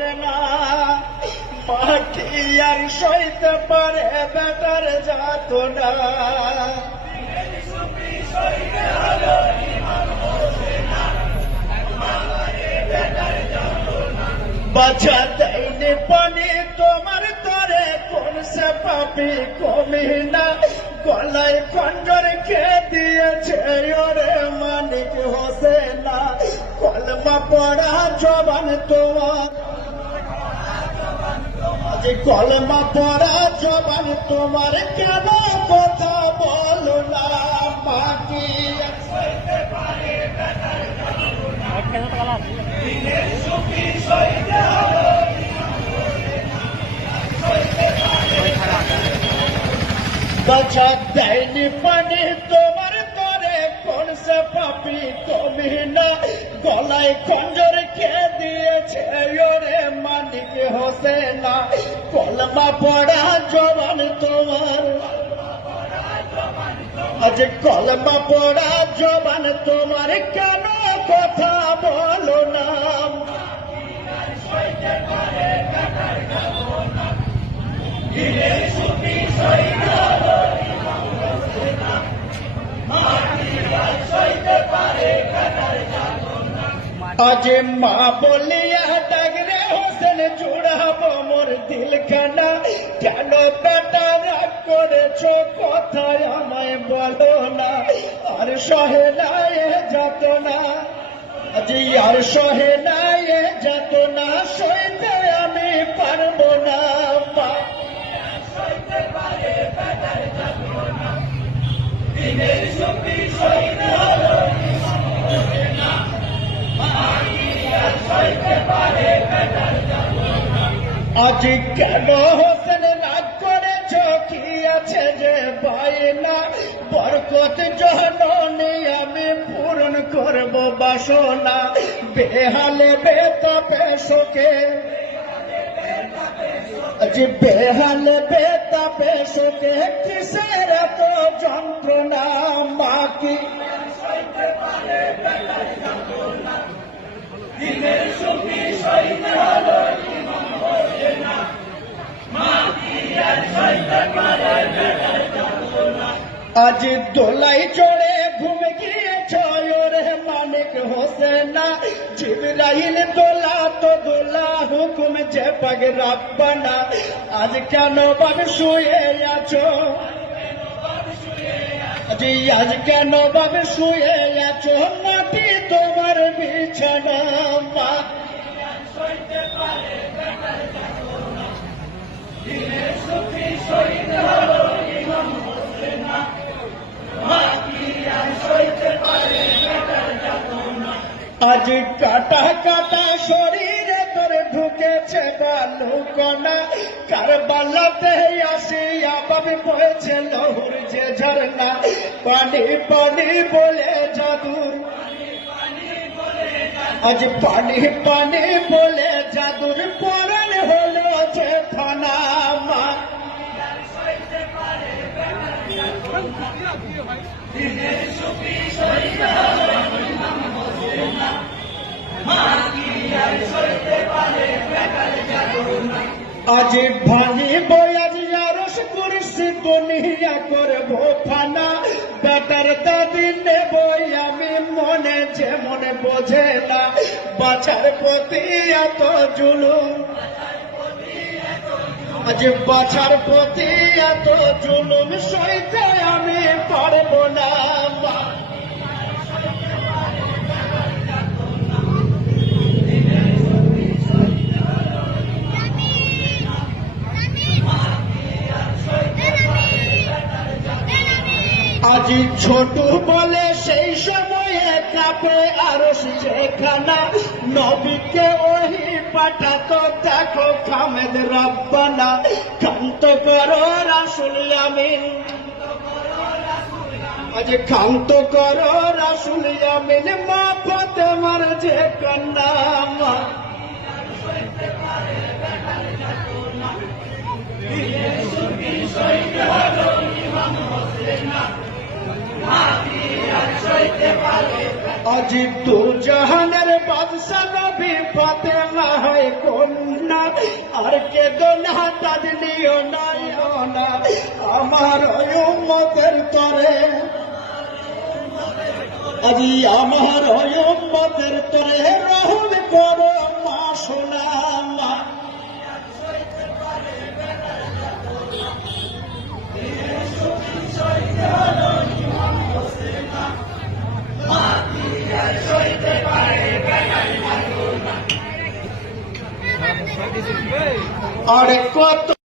Jose না, মাটি আর সইতে পারে বেটার যাতনা। বাছা দেয়নি পানি তোমার তরে, কোন সে পাপি কমি না, গলায় খঞ্জর খেয়ে দিয়েছে ওরে মানিক হোসেন না। কলমা পড়া জবান তোমার, কলমা পড়া জবান তোমার, কেন কথা বলো না? মাটি বাছা দেয়নি পানি তোমার তরে, কোন সে পাপি কমি না, গলায় খঞ্জর খেয়ে দিয়েছে ওরে মানিক হোসেন না। কলমা পড়া জবান তোমার, আজ কলমা পড়া জবান তোমার, কেন কথা বলো না? আজ মা বলিয়া ডাকরে হোসেন, জুড়াবো মোর দিলখানা, কেন বেটা রাগ করেছ কথায় আমায় বলো না? আর সহে নাই যাত না, আজ আর সহে নাই যাত না, সইতে আমি পারবো না। আজ কেন হোসেন রাগ করেছ, কি আছে যে বায়না? বরকত জননী আমি পূরণ করব বাসনা, বেহালে বেতাপে শোকে, আজ বেহালে বেতাপে শোকে, কিসের এত যন্ত্রণা? মা কি আজ দোলাই চড়ে ঘুমে গিয়েছ ওরে মানিক হোসেন না, জিবরাইল দোলা তো দোলা, হুকুম যে পাগ রাব্বানা। আজ কেন বাবা শুয়ে আছো, আজ কেন বাবা শুয়ে আছো, মাটি তোমার বিছানা। মা আজ কাটা কাটা শরীরে তোর ঢুকেছে বালু কণা, কারবালাতে আসিয়া বাবি বয়েছে লহুর যে ঝরনা, পানি পানি বলে জাদু, আজ পানি পানি বলে জাদুর পরন হলো যে থানা। মা আজ ভাঙিব আজ আরশ কুরসি, দুনিয়া করব ফানা, বেটার দাদি নেব আমি মনে, যে মনে বোঝে না, বাছার প্রতি এত জুলুম, আজ বাছার প্রতি এত জুলুম, সইতে আমি পারবো না। আজ ছোট বলে সেই সময়ে কাঁপে আরশ যেখানা, নবীকে ওহি পাঠাতো দেখো খামেদ রাব্বানা, ক্ষান্ত করো রাসূল আমিন, আজ ক্ষান্ত করো রাসূল আমিন, মা ফাতেমার যে কন্যা। মা আজ দু জাহানের বাদশা নবী ফাতেমা হয় কন্যা, আর কেদো না তাজনিও না আমার উম্মতের তরে আজি আমার উম্মতের তরে রহম করো মা সোনা মা আর কত